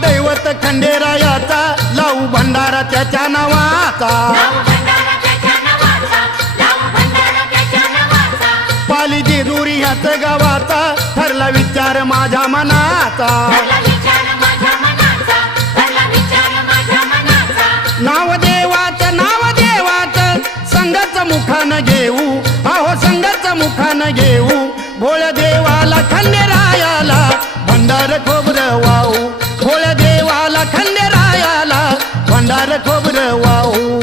दैवत खंडेरायाचा लावू भंडारा त्याच्या नावाचा पाली जेजुरी ह्याच गावाचा ठरला विचार माझ्या मनाचा नाव देवाचं संघच मुखान घेऊ अहो संघच मुखान घेऊ भोळ देवाला खंडेरायाला भंडार खोबरं वाहू भोळ देवाला खंडेरायाला भंडार खोबरं वाहू